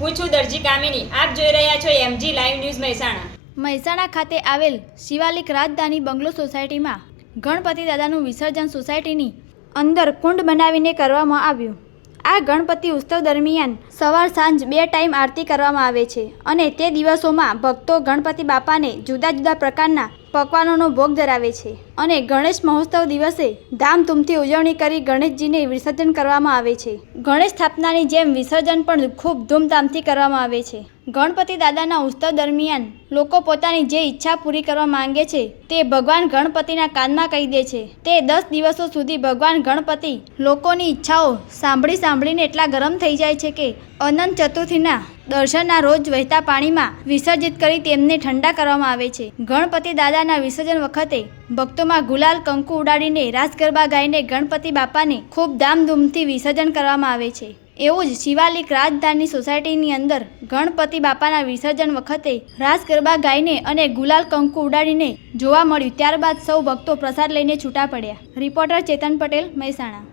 હું છું દરજી કામિની. આપ જોઈ રહ્યા છો MG live news Mehsana. Mehsana ખાતે આવેલ શિવાલિક રાજધાની બંગલો સોસાયટીમાં ગણપતિ દાદાનું વિસર્જન સોસાયટીની અંદર કુંડ બનાવીને કરવામાં આવ્યું. આ ગણપતિ ઉત્સવ દરમિયાન સવાર સાંજ બે ટાઈમ આરતી કરવામાં આવે છે અને તે દિવસોમાં ભક્તો ગણપતિ બાપાને જુદા જુદા પ્રકારના પકવાનોનો ભોગ ધરાવે છે અને ગણેશ મહોત્સવ દિવસે ધામધૂમથી ઉજવણી કરી ગણેશજીને વિસર્જન કરવામાં આવે છે. ગણેશ સ્થાપનાની જેમ વિસર્જન પણ ખૂબ ધૂમધામથી કરવામાં આવે છે. ગણપતિ દાદાના ઉત્સવ દરમિયાન લોકો પોતાની જે ઈચ્છા પૂરી કરવા માંગે છે તે ભગવાન ગણપતિના કાનમાં કહી દે છે. તે દસ દિવસો સુધી ભગવાન ગણપતિ લોકોની ઈચ્છાઓ સાંભળી સાંભળીને એટલા ગરમ થઈ જાય છે કે અનંત ચતુર્થીના દર્શનના રોજ વહેતા પાણીમાં વિસર્જિત કરી તેમને ઠંડા કરવામાં આવે છે. ગણપતિ દાદાના વિસર્જન વખતે ભક્તોમાં ગુલાલ કંકુ ઉડાડીને રાસ ગરબા ગાઈને ગણપતિ બાપાને ખૂબ ધામધૂમથી વિસર્જન કરવામાં આવે છે. એવું જ શિવાલિક રાજધાની સોસાયટીની અંદર ગણપતિ બાપાના વિસર્જન વખતે રાસ ગરબા ગાઈને અને ગુલાલ કંકુ ઉડાડીને જોવા મળ્યું. ત્યારબાદ સૌ ભક્તો પ્રસાદ લઈને છૂટા પડ્યા. રિપોર્ટર ચેતન પટેલ, મહેસાણા.